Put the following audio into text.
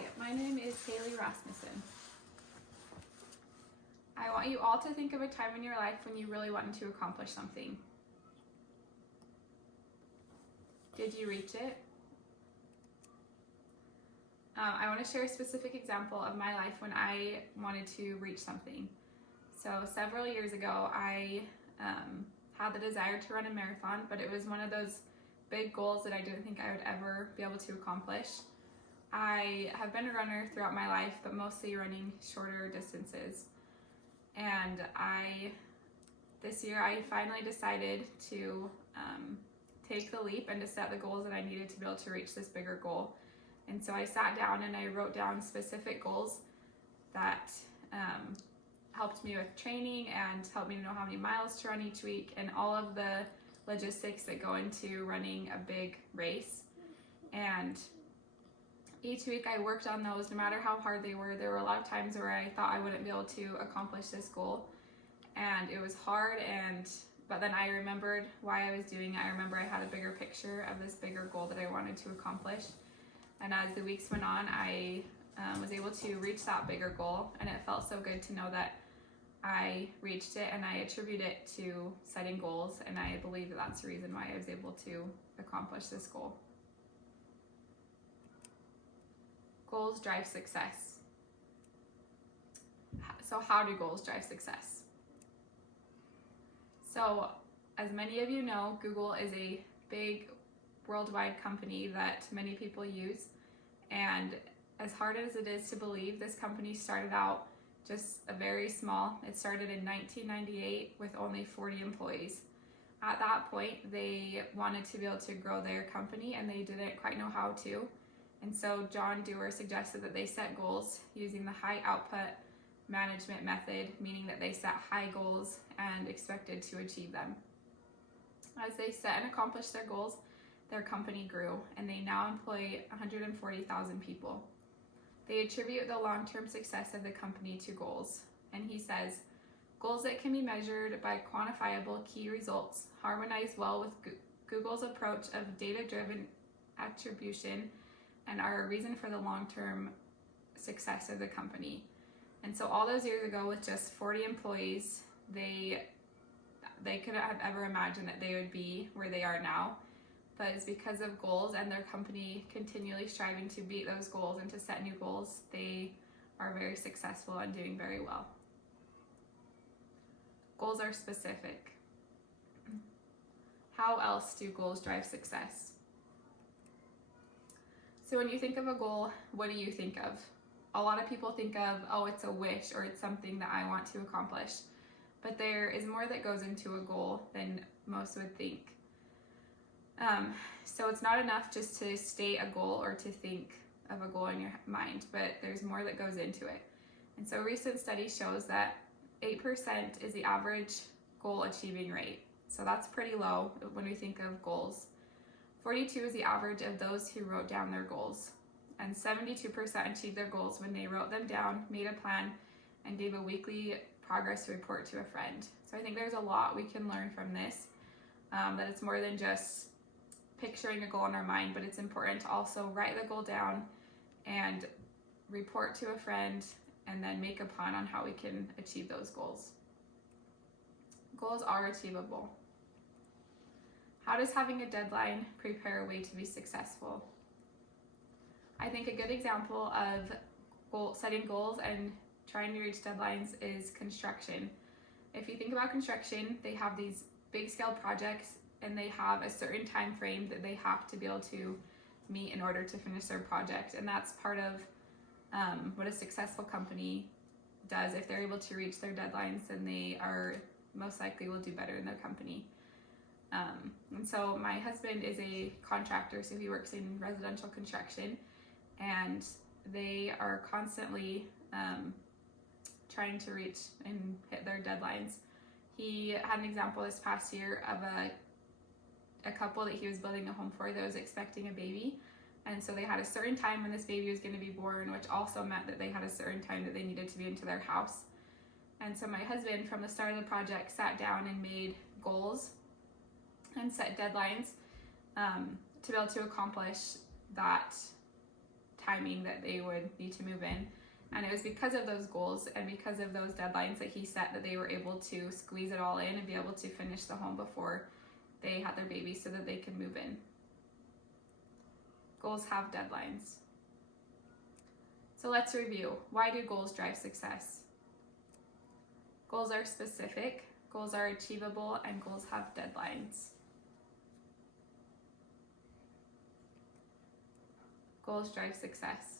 Hi, my name is Hailey Rasmussen. I want you all to think of a time in your life when you really wanted to accomplish something. Did you reach it? I want to share a specific example of my life when I wanted to reach something. So several years ago, I had the desire to run a marathon, but it was one of those big goals that I didn't think I would ever be able to accomplish. I have been a runner throughout my life, but mostly running shorter distances. And this year I finally decided to take the leap and to set the goals that I needed to be able to reach this bigger goal. And so I sat down and I wrote down specific goals that helped me with training and helped me to know how many miles to run each week and all of the logistics that go into running a big race. And each week I worked on those, no matter how hard they were. There were a lot of times where I thought I wouldn't be able to accomplish this goal, and it was hard, but then I remembered why I was doing it. I remember I had a bigger picture of this bigger goal that I wanted to accomplish, and as the weeks went on, I was able to reach that bigger goal, and it felt so good to know that I reached it, and I attribute it to setting goals, and I believe that that's the reason why I was able to accomplish this goal. Goals drive success. So how do goals drive success? So as many of you know, Google is a big worldwide company that many people use. And as hard as it is to believe, this company started out just it started in 1998 with only 40 employees. At that point, they wanted to be able to grow their company and they didn't quite know how to. And so John Dewar suggested that they set goals using the high output management method, meaning that they set high goals and expected to achieve them. As they set and accomplished their goals, their company grew, and they now employ 140,000 people. They attribute the long-term success of the company to goals. And he says, goals that can be measured by quantifiable key results harmonize well with Google's approach of data-driven attribution and are a reason for the long-term success of the company. And so all those years ago, with just 40 employees, they couldn't have ever imagined that they would be where they are now. But it's because of goals and their company continually striving to beat those goals and to set new goals, they are very successful and doing very well. Goals are specific. How else do goals drive success? So when you think of a goal, what do you think of? A lot of people think of, oh, it's a wish or it's something that I want to accomplish. But there is more that goes into a goal than most would think. So it's not enough just to state a goal or to think of a goal in your mind, but there's more that goes into it. And so recent study shows that 8% is the average goal achieving rate. So that's pretty low when we think of goals. 42 is the average of those who wrote down their goals, and 72% achieved their goals when they wrote them down, made a plan, and gave a weekly progress report to a friend. So I think there's a lot we can learn from this, that it's more than just picturing a goal in our mind, but it's important to also write the goal down and report to a friend and then make a plan on how we can achieve those goals. Goals are achievable. How does having a deadline prepare a way to be successful? I think a good example of setting goals and trying to reach deadlines is construction. If you think about construction, they have these big scale projects and they have a certain time frame that they have to be able to meet in order to finish their project. And that's part of what a successful company does. If they're able to reach their deadlines, then they are most likely will do better in their company. And so my husband is a contractor, so he works in residential construction, and they are constantly trying to reach and hit their deadlines. He had an example this past year of a couple that he was building a home for that was expecting a baby, and so they had a certain time when this baby was going to be born, which also meant that they had a certain time that they needed to be into their house. And so my husband, from the start of the project, sat down and made goals and set deadlines to be able to accomplish that timing that they would need to move in. And it was because of those goals and because of those deadlines that he set that they were able to squeeze it all in and be able to finish the home before they had their baby so that they could move in. Goals have deadlines. So let's review. Why do goals drive success? Goals are specific, goals are achievable, and goals have deadlines. Goals drive success.